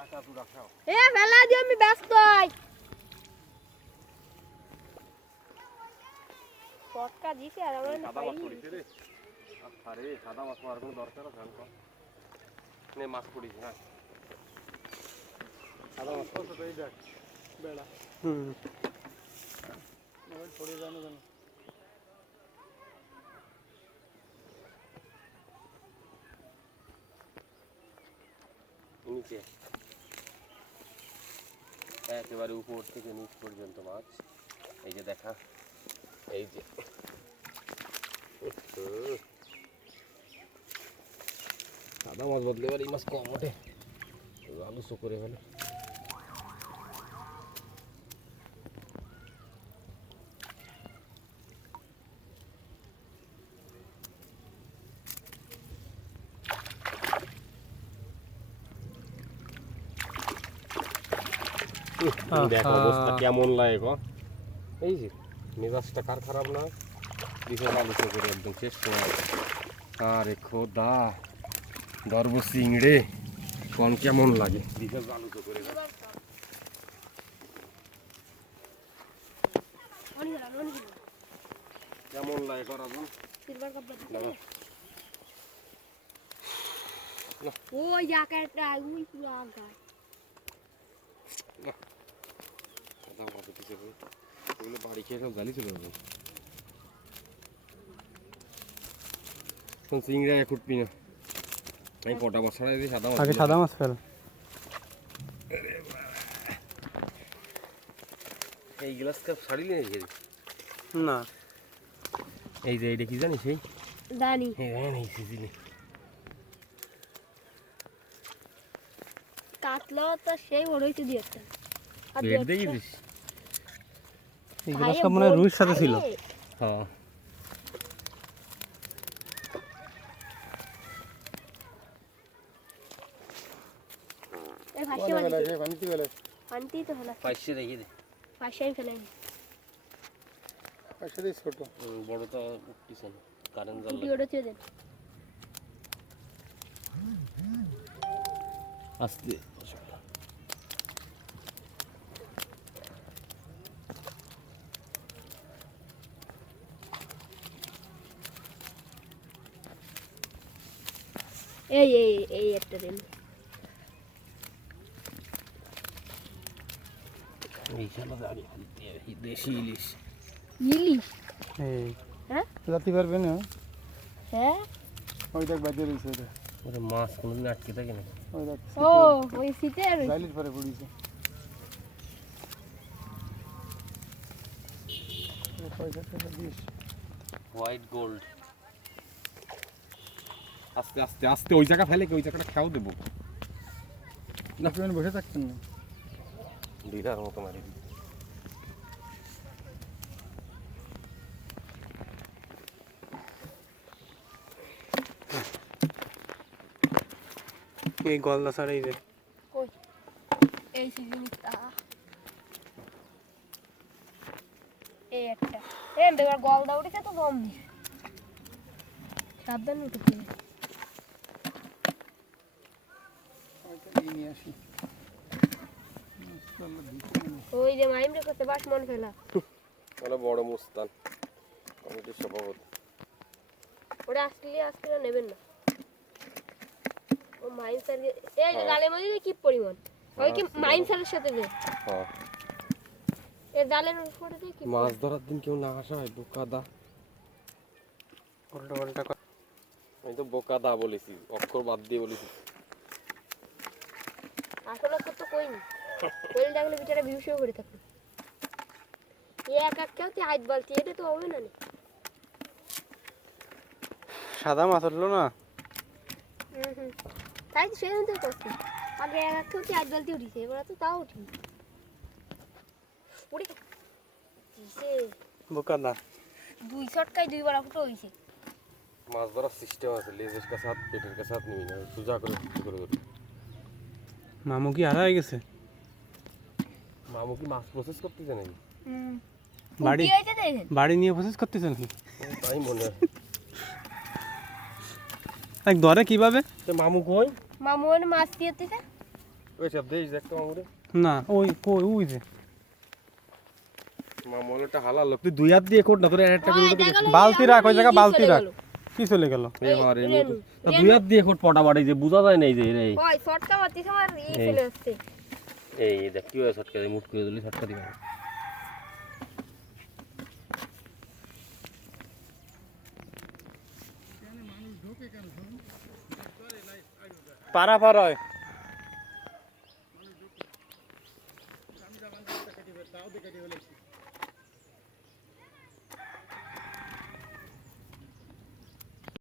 এ ফেলা দিয়ে আমি ব্যস্ত পটকা দিছে আর আমরা সাদা মাছ। পড়িছে রে। আরে সাদা মাছ মারার কোনো দরকার আছে? জানো নে মাছ পড়িছে হ্যাঁ। সাদা মাছ কত এই দেখ বেড়া। হুম মোবাইল পড়ে জানো জানো নিচে। একেবারে উপর থেকে নিচ পর্যন্ত মাছ। এই যে দেখা, এই যে। সাদা মাছ বদলে এবার এই মাছ কম ওঠে। আলু করে ফেলে। দেখ। অবস্থা কেমন লাগে গো। এই যে মেজাজটা কার খারাপ না? বিশাল আলোচনা করে একদম শেষ সময় আরে খোদা দর্ব সিংড়ে কোন কেমন লাগে? বিশাল আলোচনা করে। কেমন লাগে কাপ বাদ দাদা ওই জায়গাটা পুরো আগায় দাদা কত কিছু রে। এগুলো বাড়ি খেয়ে সব গালি চলে যাবে। শোন এক উঠবি না। আমি কটা বছর আগে সাদা মাছ আগে সাদা মাছ ফেল। এই গ্লাস কাপ? না। এই যে এইটা কি জানিস এই? জানি। হ্যাঁ নেই সিজিলি। কাতলাও তো সেই বড় হইতে দিয়েছে। আর? এগুলো সব মনে রুইর সাথে ছিল। খায়। হ্যাঁ। মানে তো বড় না কারেন্ট আস্তে। এই এই এই একটা দেশি ইলিশ। ইলিশ? হ্যাঁ? রাতি পারবে না? হ্যাঁ? ওই দেখ বাজে রয়েছে ওটা ওরে মাছ কোনোদিন আটকে থাকে না ওই দেখ ও ওই শীতে আর জাইলির পরে পড়িছে পয়সা টাকা দিস হোয়াইট গোল্ড আস্তে আস্তে আস্তে ওই জায়গা ফেলে কি ওই জায়গাটা খেয়াও দেবো। না তুমি বসে থাকতেন না। দিদার মতো মারি দিই। এই গলদা ছাড়া এই যে। কই? এই সিজনটা এই একটা। এ বেগার গল দা উঠেছে তো কম দিস সাবধান উঠে নিয়ে আসি ওই যে মাইম করতে বাস মন ফেলা। ওরা বড় মুস্তান। কমিটির সভাপতি। ওটা আসলে আজকে নেবেন না। ও মাইম স্যার এই যে ডালের মধ্যে কি পরিমাণ? ওই কি মাইম স্যারের সাথে যে? হ্যাঁ। ডালের উপরে কি মাছ ধরার দিন কেউ না আসা হয় বোকাদা উল্টা পাল্টা কর আমি তো বোকাদা বলেছি অক্ষর বাদ দিয়ে বলেছি। আসলে তো কইনি কইলে ডাকলে বিচারা বিউসেও করে থাকবে। এ এক এক কেউ তুই হাইট বলতি এটা তো হবে না নে। সাদা মাছ উঠল না হুম হুম। তাই তো সেদিন তো করছি। আগে এক এক কেউ তুই হাইট বলতি উঠিছে এবার তো তাও উঠি উড়ে দিছে বোকাদা দুই ছটকায় দুইবার ফুটো হইছে। মাছ ধরার সিস্টেম আছে লেজের কাছে হাত পেটের কাছে হাত নিবি না সোজা করে করে ধরবি। মামু কি হারা হয়ে গেছে। মামু কি মাছ প্রসেস করতে জানেন হুম। বাড়ি বাড়ি নিয়ে প্রসেস করতেছে নাকি? তাই মনে হয়। এক ধরে কীভাবে? মামু কই মামু মাছ দিয়েছে ওই সব দেশ দেখতো মামুরে না ওই কই ওই যে। মামুলটা হালাল লোক। তুই দুই হাত দিয়ে কোট না তোর একটা করে গেলো। বালতি রাখ, ওই জায়গায় ই বালতি রাখ। গেলো। কি চলে গেল? এই মারে এই মতো রেনু, তা দুই হাত দিয়ে কোট পটা বাড়ি যে বোঝা যায় নাই যে রে ওই শর্টকা মারতিস আমার ই এই। চলে আসছে এই দেখ কি হয় ছটকা মুট করে দিলি ছটকা দিবা। পারা পারয় কেটে ফেল, তাও দিয়ে কেটে ফেলেছি।